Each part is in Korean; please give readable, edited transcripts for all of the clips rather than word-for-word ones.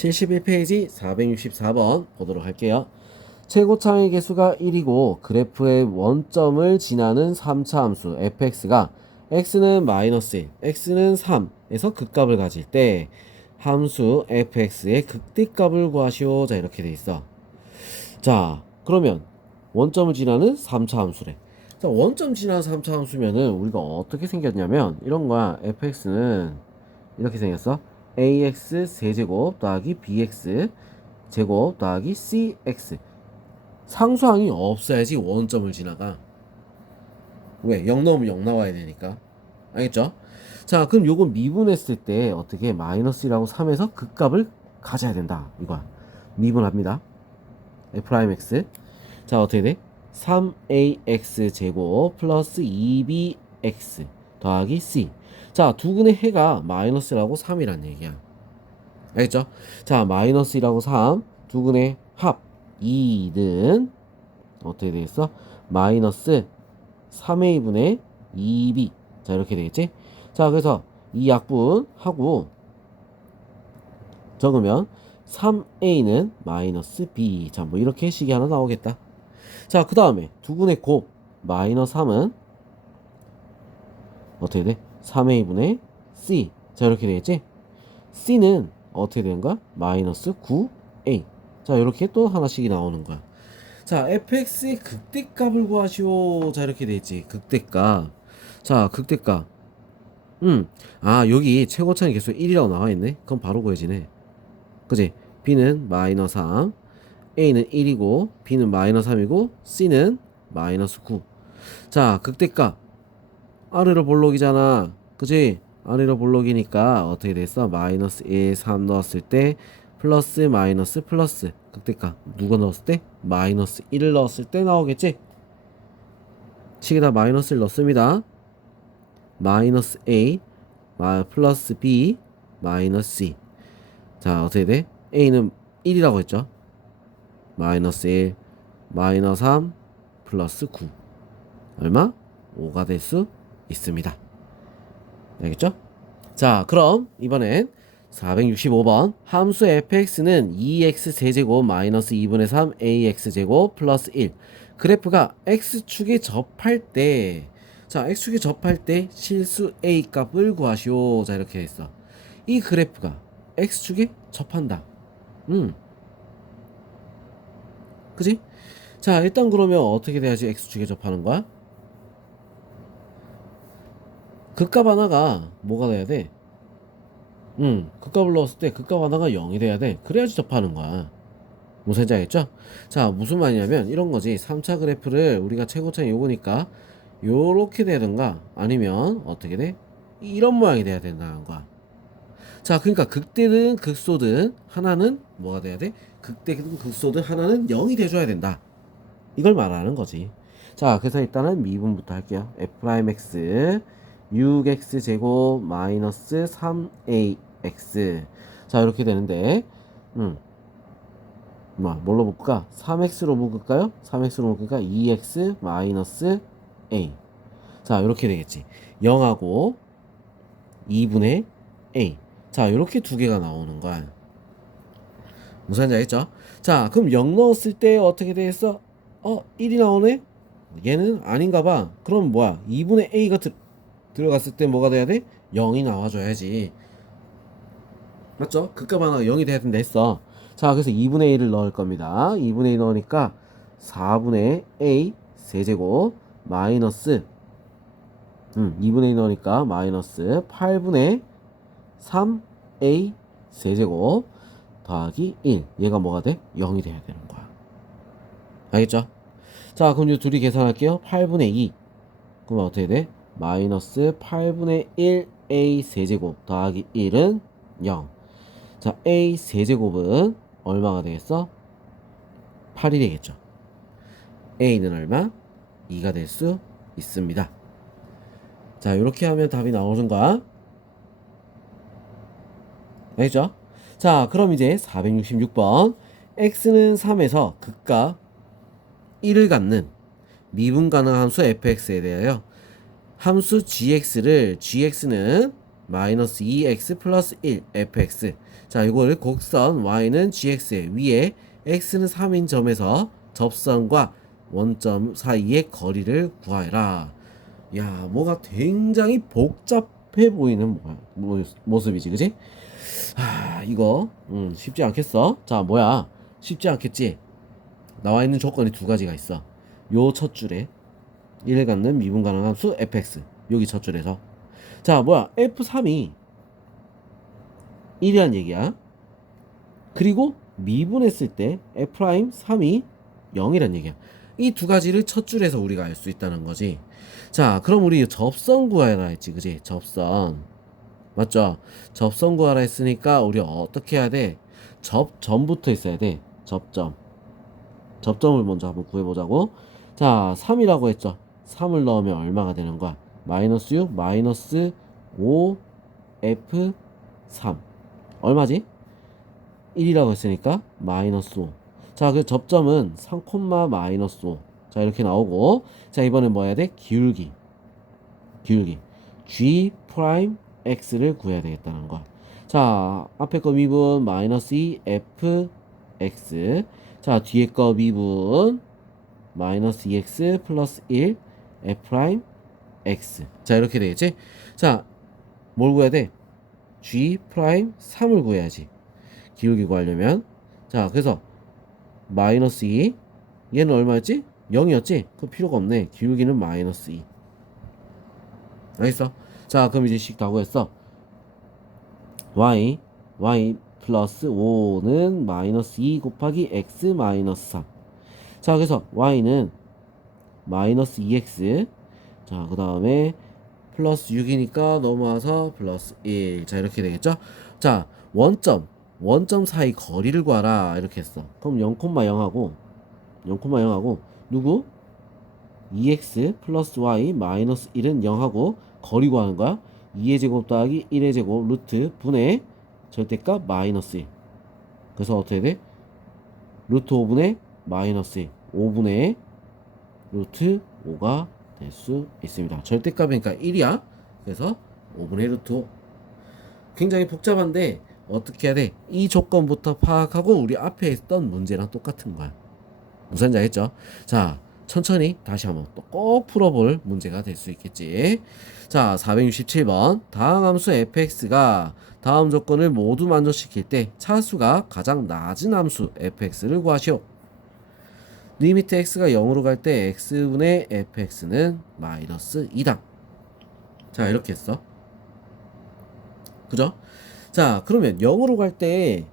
71페이지 464번 보도록 할게요. 최고차의 개수가 1이고 그래프의 원점을 지나는 3차 함수 fx가 x는 마이너스 1, x는 3에서 극값을 가질 때 함수 fx의 극대값을 구하시오. 자, 이렇게 돼 있어. 자, 그러면 원점을 지나는 3차 함수래. 자, 원점 지나는 3차 함수면은 우리가 어떻게 생겼냐면 이런 거야. fx는 이렇게 생겼어. ax 세제곱 더하기 bx 제곱 더하기 cx. 상수항이 없어야지 원점을 지나가. 왜? 0 넣으면 0 나와야 되니까. 알겠죠? 자, 그럼 요건 미분했을 때 어떻게 마이너스 1하고 3에서 극값을 가져야 된다. 이거야. 미분합니다. f'x. 자, 어떻게 돼? 3ax 제곱 플러스 2bx 더하기 c. 자, 두근의 해가 마이너스라고 3이란 얘기야. 알겠죠? 자, 마이너스 1하고 3 두근의 합 2는 어떻게 되겠어? 마이너스 3a분의 2b. 자, 이렇게 되겠지? 자, 그래서 이 약분하고 적으면 3a는 마이너스 b. 자, 뭐 이렇게 식이 하나 나오겠다. 자, 그 다음에 두근의 곱 마이너스 3은 어떻게 돼? 3a분의 c. 자, 이렇게 되겠지? c는 어떻게 되는 거야? 마이너스 9a. 자, 이렇게 또 하나씩이 나오는 거야. 자, fx의 극대값을 구하시오. 자, 이렇게 되겠지. 극대값. 자, 극대값. 여기 최고차의 개수 1이라고 나와 있네. 그럼 바로 구해지네. 그지? b는 마이너스 3, a는 1이고, b는 마이너스 3이고, c는 마이너스 9. 자, 극대값. 아래로 볼록이잖아. 그지? 아래로 볼록이니까 어떻게 됐어? 마이너스 1, 3 넣었을 때 플러스 마이너스 플러스 극대값 누가 넣었을 때? 마이너스 1을 넣었을 때 나오겠지? 식에다 마이너스를 넣습니다. 마이너스 A 플러스 B 마이너스 C. 자, 어떻게 돼? A는 1이라고 했죠? 마이너스 1 마이너스 3 플러스 9 얼마? 5가 될 수 있습니다. 알겠죠? 자, 그럼 이번엔 465번 함수 fx는 2x 세제곱 마이너스 2분의 3 ax 제곱 플러스 1. 그래프가 x축에 접할 때, 자, x축에 접할 때 실수 a 값을 구하시오. 자, 이렇게 했어. 이 그래프가 x축에 접한다. 그지? 자, 일단 그러면 어떻게 돼야지 x축에 접하는 거야? 극값 하나가 뭐가 돼야 돼? 극값을 넣었을 때 극값 하나가 0이 돼야 돼. 그래야지 접하는 거야. 무슨 말인지 알겠죠? 자, 무슨 말이냐면 이런 거지. 3차 그래프를 우리가 최고차이 요거니까 요렇게 되든가 아니면 어떻게 돼? 이런 모양이 돼야 된다는 거야. 자, 그러니까 극대든 극소든 하나는 뭐가 돼야 돼? 극대든 극소든 하나는 0이 돼줘야 된다. 이걸 말하는 거지. 자, 그래서 일단은 미분부터 할게요. f'x 6x 제곱 마이너스 3ax. 자, 이렇게 되는데 뭘로 묶을까? 3x로 묶을까요? 3x로 묶으니까 2x 마이너스 a. 자, 이렇게 되겠지. 0하고 2분의 a. 자, 이렇게 두 개가 나오는 거야. 무슨 말인지 알겠죠? 자, 그럼 0 넣었을 때 어떻게 되겠어? 1이 나오네? 얘는 아닌가 봐. 그럼 뭐야? 2분의 a가 들어갔을 때 뭐가 돼야 돼? 0이 나와줘야지. 맞죠? 극값 하나가 0이 돼야 된다 했어. 자, 그래서 2분의 1을 넣을 겁니다. 2분의 1 넣으니까 4분의 a 세제곱 마이너스 2분의 1 넣으니까 마이너스 8분의 3a 세제곱 더하기 1. 얘가 뭐가 돼? 0이 돼야 되는 거야. 알겠죠? 자, 그럼 이 둘이 계산할게요. 8분의 2. 그럼 어떻게 돼? 마이너스 8분의 1a 세제곱 더하기 1은 0. 자, a 세제곱은 얼마가 되겠어? 8이 되겠죠. a는 얼마? 2가 될 수 있습니다. 자, 이렇게 하면 답이 나오는 거야. 알겠죠? 자, 그럼 이제 466번 x는 3에서 극값 1을 갖는 미분 가능한 함수 fx에 대하여 함수 gx는 마이너스 2x 플러스 1 fx. 자, 이거를 곡선 y는 gx에 위에 x는 3인 점에서 접선과 원점 사이의 거리를 구하라. 야, 뭐가 굉장히 복잡해 보이는 모습이지, 그지? 이거 쉽지 않겠어? 자, 뭐야? 쉽지 않겠지? 나와 있는 조건이 두 가지가 있어. 요 첫 줄에 1을 갖는 미분 가능한 수 fx. 여기 첫 줄에서. 자, 뭐야? f3이 1이란 얘기야. 그리고 미분했을 때 f'3이 0이란 얘기야. 이 두 가지를 첫 줄에서 우리가 알 수 있다는 거지. 자, 그럼 우리 접선 구하라 했지, 그지? 접선. 맞죠? 접선 구하라 했으니까 우리 어떻게 해야 돼? 접점부터 있어야 돼. 접점. 접점을 먼저 한번 구해보자고. 자, 3이라고 했죠. 3을 넣으면 얼마가 되는 거야? 마이너스 6, 마이너스 5, F3. 얼마지? 1이라고 했으니까 마이너스 5. 자, 그 접점은 3, 마이너스 5. 자, 이렇게 나오고. 자, 이번엔 뭐 해야 돼? 기울기. G 프라임 X를 구해야 되겠다는 거야. 자, 앞에 거 미분 마이너스 2 FX. 자, 뒤에 거 미분 마이너스 2x 플러스 1 f 프라임 x. 자, 이렇게 되겠지? 자, 뭘 구해야 돼? g 프라임 3을 구해야지. 기울기 구하려면. 자, 그래서 마이너스 2. 얘는 얼마였지? 0이었지? 그 필요가 없네. 기울기는 마이너스 2. 알겠어? 자, 그럼 이제 식 다 구했어. y 플러스 5는 마이너스 2 곱하기 x 마이너스 3. 자, 그래서 y는 마이너스 2x. 자, 그 다음에 플러스 6이니까 넘어와서 플러스 1. 자, 이렇게 되겠죠? 자, 원점 사이 거리를 구하라. 이렇게 했어. 그럼 0,0하고 누구? 2x 플러스 y 마이너스 1은 0하고 거리 구하는 거야. 2의 제곱 더하기 1의 제곱 루트 분의 절대값 마이너스 1. 그래서 어떻게 돼? 루트 5분의 마이너스 1. 5분의 루트 5가 될 수 있습니다. 절대값이니까 1이야. 그래서 5분의 루트 5. 굉장히 복잡한데 어떻게 해야 돼? 이 조건부터 파악하고 우리 앞에 있던 문제랑 똑같은 거야. 무슨 말인지 알겠죠? 자, 천천히 다시 한번 또 꼭 풀어볼 문제가 될 수 있겠지. 자, 467번. 다음 함수 fx가 다음 조건을 모두 만족시킬 때 차수가 가장 낮은 함수 fx를 구하시오. 리미트 x가 0으로 갈 때 x분의 fx는 마이너스 2다. 자, 이렇게 했어. 그죠? 자, 그러면 0으로 갈 때,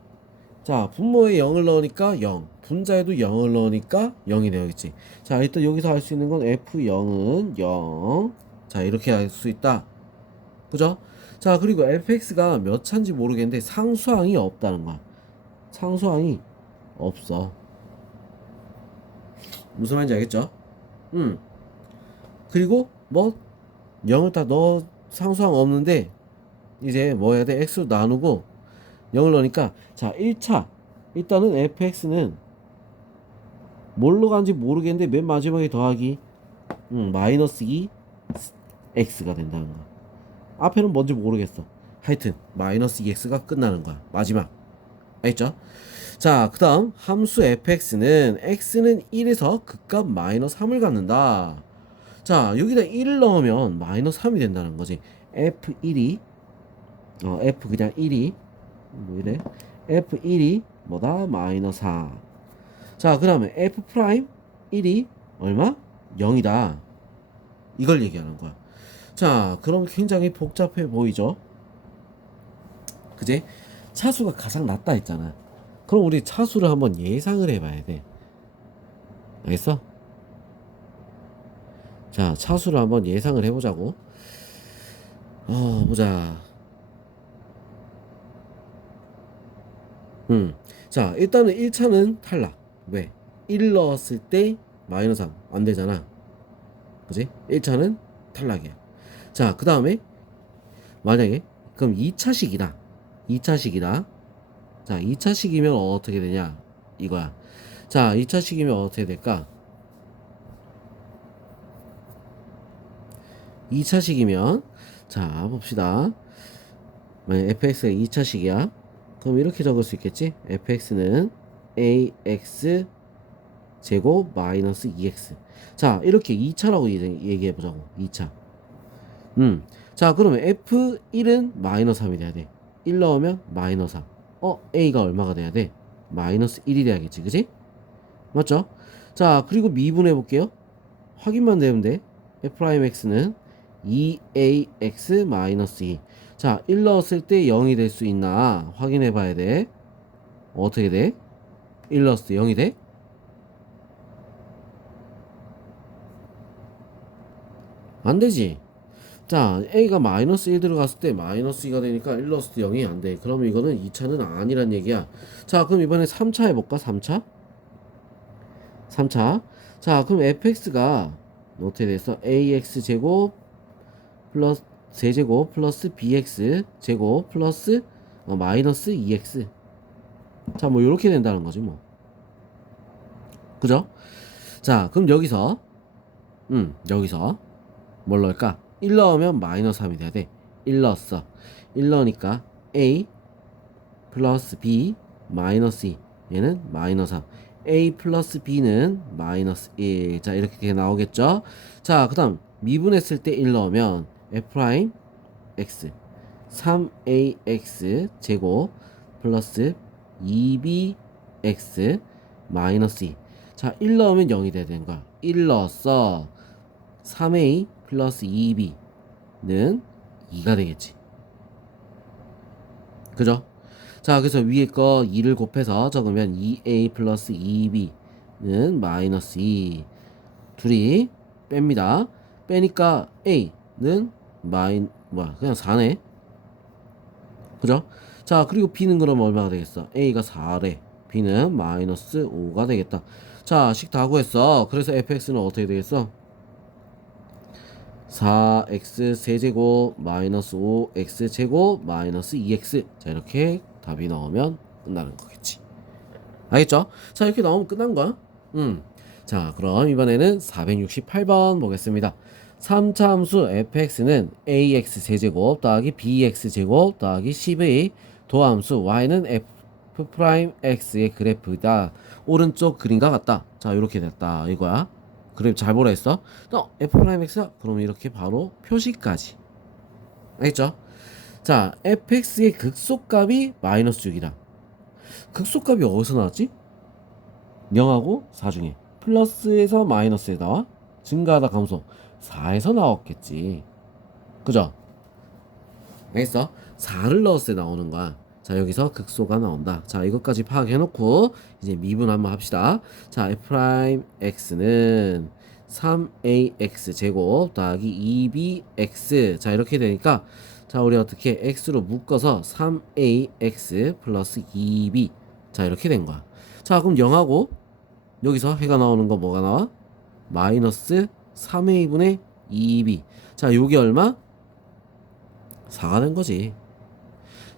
자, 분모에 0을 넣으니까 0, 분자에도 0을 넣으니까 0이 되어있지. 자, 일단 여기서 알 수 있는 건 f0은 0. 자, 이렇게 알 수 있다. 그죠? 자, 그리고 fx가 몇 차인지 모르겠는데 상수항이 없다는 거야. 상수항이 없어. 무슨 말인지 알겠죠? 그리고 뭐 0을 다 넣어 상수항 없는데 이제 뭐 해야 돼? x로 나누고 0을 넣으니까 자, 1차 일단은 fx는 뭘로 간지 모르겠는데 맨 마지막에 더하기 마이너스 2 x가 된다는 거야. 앞에는 뭔지 모르겠어. 하여튼 마이너스 2x가 끝나는 거야. 마지막. 알겠죠? 자, 그 다음 함수 fx는 x는 1에서 극값 마이너스 3을 갖는다. 자, 여기다 1을 넣으면 마이너스 3이 된다는 거지. f1이 f 그냥 1이 뭐 이래? f1이 뭐다? 마이너스 4. 자, 그 다음에 f 프라임 1이 얼마? 0이다. 이걸 얘기하는 거야. 자, 그럼 굉장히 복잡해 보이죠? 그지? 차수가 가장 낮다 했잖아. 그럼 우리 차수를 한번 예상을 해봐야 돼. 알겠어? 자, 차수를 한번 예상을 해보자고. 보자. 자, 일단은 1차는 탈락. 왜? 1 넣었을 때 마이너스 3. 안 되잖아. 그지? 1차는 탈락이야. 자, 그 다음에 만약에 그럼 2차식이다. 2차식이다. 자, 2차식이면 어떻게 되냐? 이거야. 자, 2차식이면 어떻게 될까? 2차식이면 자, 봅시다. 만약 fx가 2차식이야. 그럼 이렇게 적을 수 있겠지? fx는 ax 제곱 마이너스 2x. 자, 이렇게 2차라고 얘기해보자고. 2차. 자, 그러면 f1은 마이너스 3이 돼야 돼. 1 넣으면 마이너스 3. a가 얼마가 돼야 돼? 마이너스 1이 돼야겠지, 그지? 맞죠? 자, 그리고 미분해 볼게요. 확인만 되면 돼. f'x는 2ax 마이너스 2. 자, 1 넣었을 때 0이 될 수 있나 확인해 봐야 돼. 어떻게 돼? 1 넣었을 때 0이 돼? 안 되지. 자, a가 마이너스 1 들어갔을 때 마이너스 2가 되니까 1 넣었을 때 0이 안 돼. 그러면 이거는 2차는 아니란 얘기야. 자, 그럼 이번에 3차 해볼까? 3차? 3차. 자, 그럼 fx가 어떻게 됐어? ax 제곱 플러스 세제곱 플러스 bx 제곱 플러스 마이너스 2x. 자, 뭐 이렇게 된다는 거지 뭐. 그죠? 자, 그럼 여기서 뭘 넣을까? 1 넣으면 마이너스 3이 돼야 돼. 1 넣었어. 1 넣으니까 a 플러스 b 마이너스 2. 얘는 마이너스 3. a 플러스 b는 마이너스 1. 자, 이렇게 나오겠죠? 자, 그 다음 미분했을 때 1 넣으면 f 프라임 x 3ax 제곱 플러스 2bx 마이너스 2. 자, 1 넣으면 0이 돼야 되는 거야. 1 넣었어. 3a 플러스 2b는 2가 되겠지. 그죠? 자, 그래서 위에 거 2를 곱해서 적으면 2a 플러스 2b는 마이너스 2. 둘이 뺍니다. 빼니까 a는 그냥 4네. 그죠? 자, 그리고 b는 그럼 얼마가 되겠어? a가 4래. b는 마이너스 5가 되겠다. 자, 식 다 구했어. 그래서 fx는 어떻게 되겠어? 4x 세제곱 마이너스 5x 제곱 마이너스 2x. 자, 이렇게 답이 나오면 끝나는 거겠지. 알겠죠? 자, 이렇게 나오면 끝난 거야. 자, 그럼 이번에는 468번 보겠습니다. 3차 함수 fx는 ax 세제곱 더하기 bx 제곱 더하기 10의 도함수 y는 f 프라임 x의 그래프이다. 오른쪽 그림과 같다. 자, 이렇게 됐다 이거야. 그래, 잘 보라 했어. f 프라임 x야. 그럼 이렇게 바로 표시까지. 알겠죠? 자, fx의 극소값이 마이너스 6이다. 극소값이 어디서 나왔지? 0하고 4 중에 플러스에서 마이너스에 나와? 증가하다 감소 4에서 나왔겠지. 그죠? 알겠어? 4를 넣었을 때 나오는 거야. 자, 여기서 극소가 나온다. 자, 이것까지 파악해놓고 이제 미분 한번 합시다. 자, f'x는 3ax 제곱 더하기 2bx. 자, 이렇게 되니까 자, 우리 어떻게 x로 묶어서 3ax 플러스 2b. 자, 이렇게 된 거야. 자, 그럼 0하고 여기서 해가 나오는 거 뭐가 나와? 마이너스 3a분의 2b. 자, 요게 얼마? 4가 된 거지.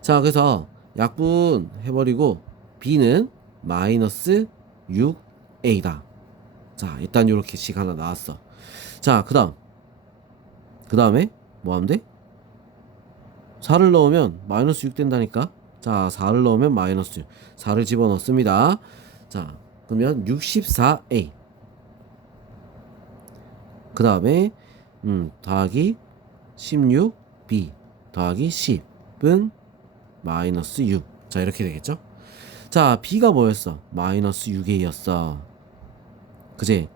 자, 그래서 약분 해버리고 b는 마이너스 6a다. 자, 일단 요렇게 식 하나 나왔어. 자, 그 다음에 뭐 하면 돼? 4를 넣으면 마이너스 6 된다니까. 자, 4를 넣으면 마이너스 6. 4를 집어넣습니다. 자, 그러면 64a. 그 다음에 더하기 16b 더하기 10은 마이너스 6. 자, 이렇게 되겠죠? 자, b가 뭐였어? 마이너스 6a였어. 그지?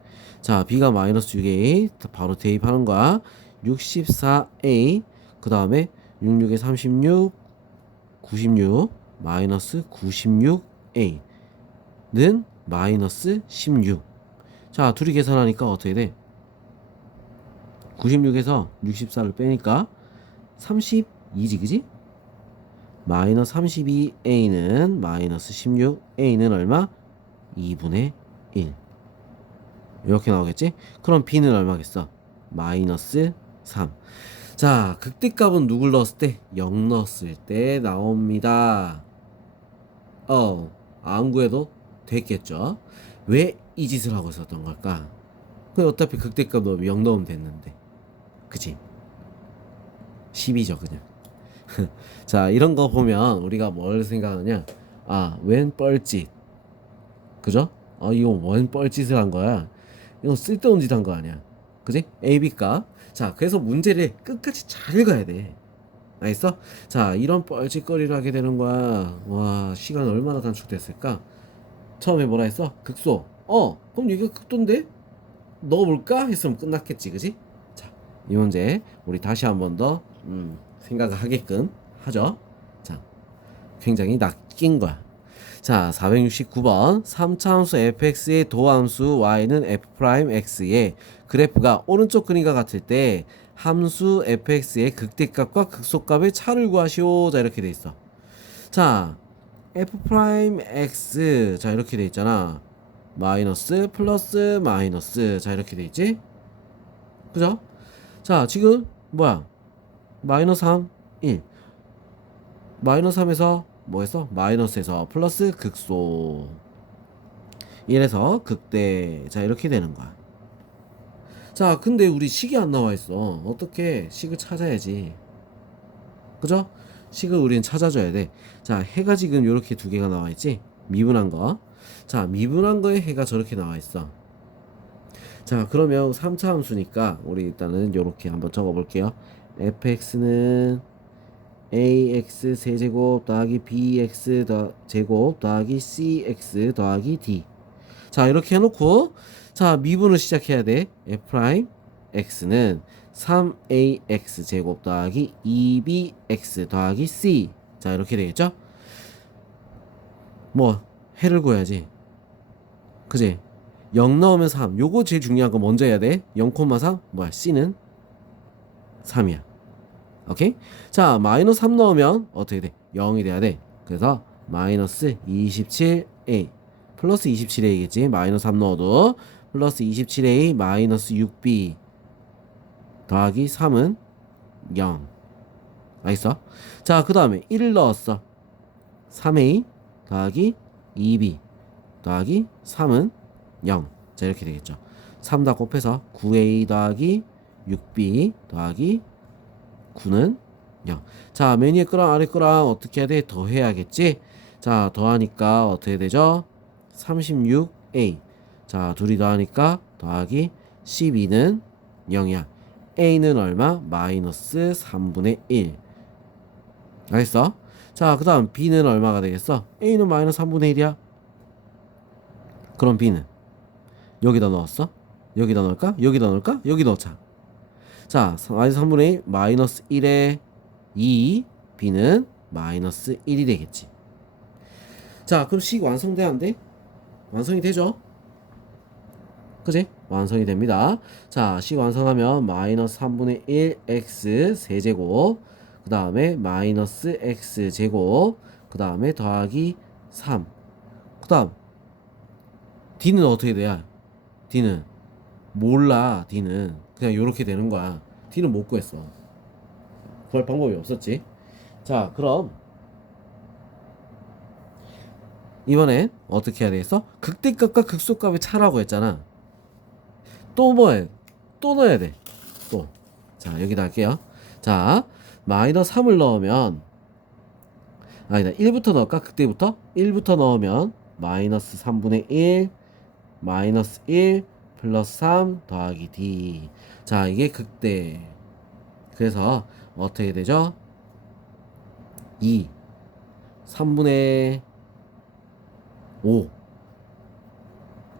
자, b가 마이너스 6a 바로 대입하는 거야. 64a 그 다음에 66에 36 96 마이너스 96a는 마이너스 16. 자, 둘이 계산하니까 어떻게 돼? 96에서 64를 빼니까 32지, 그지? 마이너스 32a는 마이너스 16a는 얼마? 2분의 1. 이렇게 나오겠지? 그럼 b는 얼마겠어? 마이너스 3. 자, 극대값은 누굴 넣었을 때? 0 넣었을 때 나옵니다. 안 구해도 됐겠죠? 왜 이 짓을 하고 있었던 걸까? 어차피 극대값 넣으면 0 넣으면 됐는데. 그치? 10이죠, 그냥. 자, 이런 거 보면 우리가 뭘 생각하느냐? 아, 웬 뻘짓. 그죠? 이거 웬 뻘짓을 한 거야? 이거 쓸데없는 짓 한 거 아니야? 그지? A, B 값. 자, 그래서 문제를 끝까지 잘 읽어야 돼. 알겠어? 자, 이런 뻘짓거리를 하게 되는 거야. 와, 시간 얼마나 단축됐을까? 처음에 뭐라 했어? 극소. 그럼 이게 극도인데? 넣어볼까? 했으면 끝났겠지, 그지? 자, 이 문제 우리 다시 한 번 더 생각을 하게끔 하죠. 자, 굉장히 낚인 거야. 자, 469번 3차함수 fx의 도함수 y는 f'x의 그래프가 오른쪽 그림과 같을 때 함수 fx의 극대값과 극소값의 차를 구하시오. 자, 이렇게 돼 있어. 자, f'x 자, 이렇게 돼 있잖아. 마이너스 플러스 마이너스 자, 이렇게 돼 있지? 그죠? 자, 지금 뭐야? 마이너스 3 1 마이너스 3에서 뭐 했어? 마이너스에서 플러스 극소 1에서 극대 자, 이렇게 되는 거야. 자, 근데 우리 식이 안 나와 있어. 어떻게 식을 찾아야지. 그죠? 식을 우리는 찾아줘야 돼. 자, 해가 지금 이렇게 두 개가 나와 있지? 미분한 거. 자, 미분한 거에 해가 저렇게 나와 있어. 자, 그러면 3차 함수니까 우리 일단은 이렇게 한번 적어 볼게요. fx는 ax 세제곱 더하기 bx 제곱 더하기 cx 더하기 d. 자, 이렇게 해놓고 자, 미분을 시작해야 돼. f' x는 3ax 제곱 더하기 2bx 더하기 c. 자, 이렇게 되겠죠? 뭐 해를 구해야지. 그지? 0 넣으면 3. 요거 제일 중요한 거 먼저 해야 돼. 0,3 뭐야? c는 3이야. 오케이? 자, 마이너스 3 넣으면 어떻게 돼? 0이 돼야 돼. 그래서 마이너스 27a 플러스 27a겠지. 마이너스 3 넣어도 플러스 27a 마이너스 6b 더하기 3은 0. 알겠어? 자, 그 다음에 1을 넣었어. 3a 더하기 2b 더하기 3은 0. 자, 이렇게 되겠죠. 3 다 곱해서 9a 더하기 6b 더하기 9는 0. 자, 맨 위에 거랑 아래 거랑 어떻게 해야 돼? 더해야겠지? 자, 더하니까 어떻게 되죠? 36a. 자, 둘이 더하니까 더하기 12는 0이야. a는 얼마? 마이너스 3분의 1. 알겠어? 자, 그 다음 b는 얼마가 되겠어? a는 마이너스 3분의 1이야. 그럼 b는 여기다 넣었어? 여기다 넣을까? 여기다 넣을까? 여기 넣자. 자, 마이너스 3분의 1 마이너스 1에 2 b는 마이너스 1이 되겠지. 자, 그럼 식 완성돼야 안 돼? 완성이 되죠? 그지? 완성이 됩니다. 자, 식 완성하면 마이너스 3분의 1 x 세제곱 그 다음에 마이너스 x 제곱 그 다음에 더하기 3 그 다음 d는 어떻게 돼야? d는 몰라. d는 그냥 요렇게 되는 거야. d는 못 구했어. 구할 방법이 없었지. 자, 그럼 이번엔 어떻게 해야 되겠어? 극대값과 극소값의 차라고 했잖아. 또 뭐해? 또 넣어야 돼. 또. 자, 여기다 할게요. 자, 마이너스 3을 넣으면 아니다. 1부터 넣을까? 극대부터? 1부터 넣으면 마이너스 3분의 1 마이너스 1 플러스 3 더하기 d. 자, 이게 극대. 그래서 어떻게 되죠? 2 3분의 5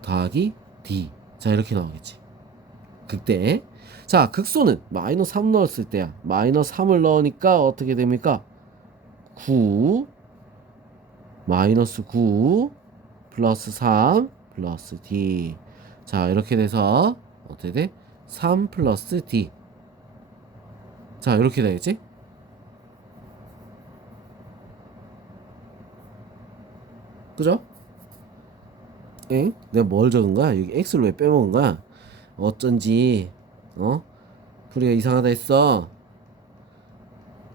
더하기 d. 자, 이렇게 나오겠지. 극대. 자, 극소는 마이너스 3 넣었을 때야. 마이너스 3을 넣으니까 어떻게 됩니까? 9 마이너스 9 플러스 3 플러스 d. 자, 이렇게 돼서 어떻게 돼? 3 플러스 d. 자, 이렇게 되겠지? 그죠? 엥? 내가 뭘 적은 거야? 여기 x를 왜 빼먹은 거야? 어쩐지 풀이가 이상하다 했어.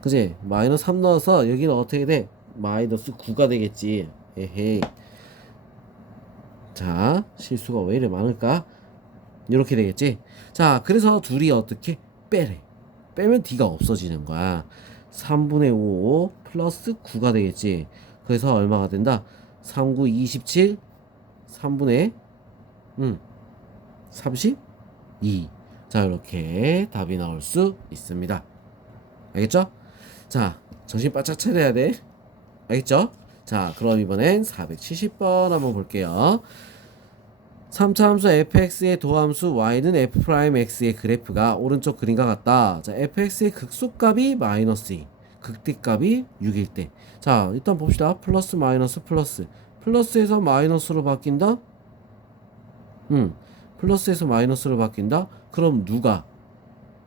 그지? 마이너스 3 넣어서 여기는 어떻게 돼? 마이너스 9가 되겠지. 에헤이. 자, 실수가 왜 이래 많을까? 이렇게 되겠지. 자, 그래서 둘이 어떻게 빼래. 빼면 d가 없어지는 거야. 3분의 5 플러스 9가 되겠지. 그래서 얼마가 된다? 3, 9, 27 3분의 32. 자, 이렇게 답이 나올 수 있습니다. 알겠죠? 자, 정신 바짝 차려야 돼. 알겠죠? 자, 그럼 이번엔 470번 한번 볼게요. 3차 함수 fx의 도함수 y는 f'x의 그래프가 오른쪽 그림과 같다. 자, fx의 극소값이 마이너스 2, 극대값이 6일 때. 자, 일단 봅시다. 플러스 마이너스 플러스. 플러스에서 마이너스로 바뀐다? 플러스에서 마이너스로 바뀐다? 그럼 누가?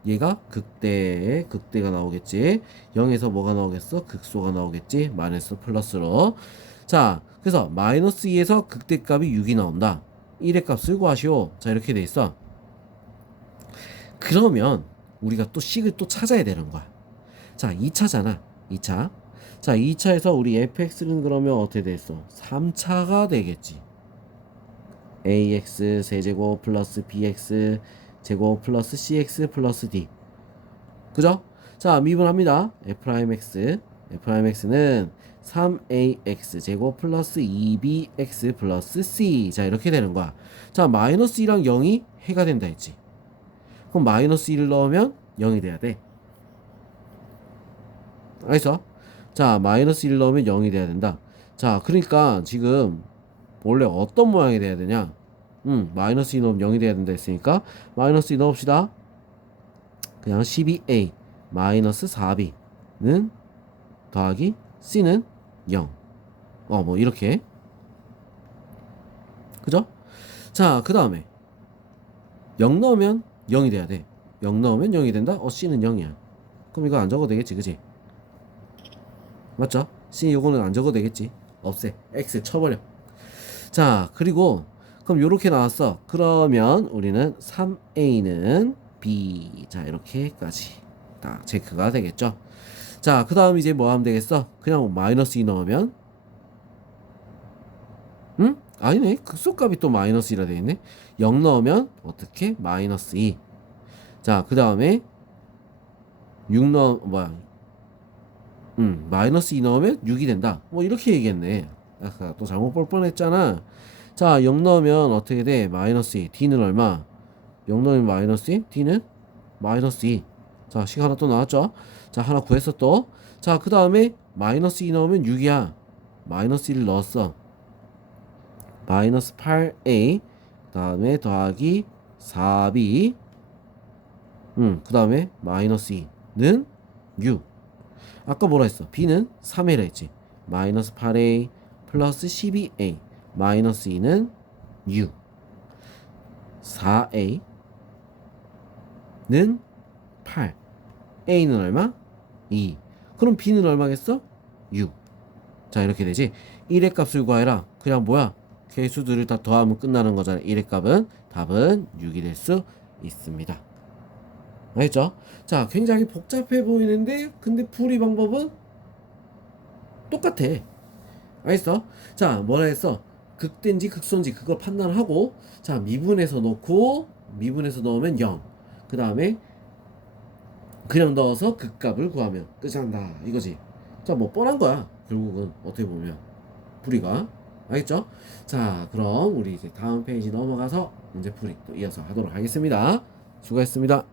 얘가 극대가 나오겠지. 0에서 뭐가 나오겠어? 극소가 나오겠지. 마이너스 플러스로. 자, 그래서 마이너스 2에서 극대값이 6이 나온다. 1의 값을 구하시오. 자, 이렇게 돼 있어. 그러면 우리가 또 식을 또 찾아야 되는 거야. 자, 2차잖아. 2차. 자, 2차에서 우리 fx는 그러면 어떻게 됐어? 3차가 되겠지. ax 세제곱 플러스 bx 제곱 플러스 cx 플러스 d. 그죠? 자, 미분합니다. f'x는 3ax 제곱 플러스 2bx 플러스 c. 자, 이렇게 되는 거야. 자, 마이너스 2랑 0이 해가 된다 했지. 그럼 마이너스 1을 넣으면 0이 돼야 돼. 알겠어? 자, 마이너스 1을 넣으면 0이 돼야 된다. 자, 그러니까 지금 원래 어떤 모양이 돼야 되냐? 마이너스 2 넣으면 0이 돼야 된다 했으니까 마이너스 2 넣읍시다. 그냥 12a 마이너스 4b는 더하기 c는 0. 뭐 이렇게. 그죠? 자, 그 다음에 0 넣으면 0이 돼야 돼. 0 넣으면 0이 된다? c는 0이야. 그럼 이거 안 적어도 되겠지, 그지? 맞죠? c 요거는 안 적어도 되겠지. 없애. x 쳐버려. 자, 그리고 그럼 요렇게 나왔어. 그러면 우리는 3a는 b. 자, 이렇게까지 다 체크가 되겠죠. 자, 그 다음 이제 뭐 하면 되겠어? 그냥 마이너스 2 넣으면 아니네. 극소값이 또 마이너스 2라 되어있네. 0 넣으면 어떻게? 마이너스 2. 자, 그 다음에 6 마이너스 2 넣으면 6이 된다. 뭐 이렇게 얘기했네. 아까 또 잘못 볼 뻔했잖아. 자, 0 넣으면 어떻게 돼? 마이너스 2. d는 얼마? 0 넣으면 마이너스 2. d는 마이너스 2. 자, 식 하나 또 나왔죠? 자, 하나 구했어 또. 자, 그 다음에 마이너스 2 넣으면 6이야. 마이너스 1을 넣었어. 마이너스 8a 그 다음에 더하기 4b 그 다음에 마이너스 2는 6. 아까 뭐라 했어? b는 3a라 했지. 마이너스 8a 플러스 12a 마이너스 2는 6. 4a는 8. a는 얼마? 2. 그럼 b는 얼마겠어? 6. 자, 이렇게 되지. 1의 값을 구하라. 그냥 뭐야? 개수들을 다 더하면 끝나는 거잖아. 1의 값은 답은 6이 될 수 있습니다. 알겠죠? 자, 굉장히 복잡해 보이는데 근데 풀이 방법은 똑같아. 알겠어? 자, 뭐라 했어? 극대인지 극소인지 그걸 판단하고, 자, 미분해서 넣으면 0. 그 다음에 그냥 넣어서 극값을 구하면 끝이 난다 이거지. 자, 뭐 뻔한 거야 결국은 어떻게 보면 풀이가. 알겠죠? 자, 그럼 우리 이제 다음 페이지 넘어가서 문제 풀이 또 이어서 하도록 하겠습니다. 수고했습니다.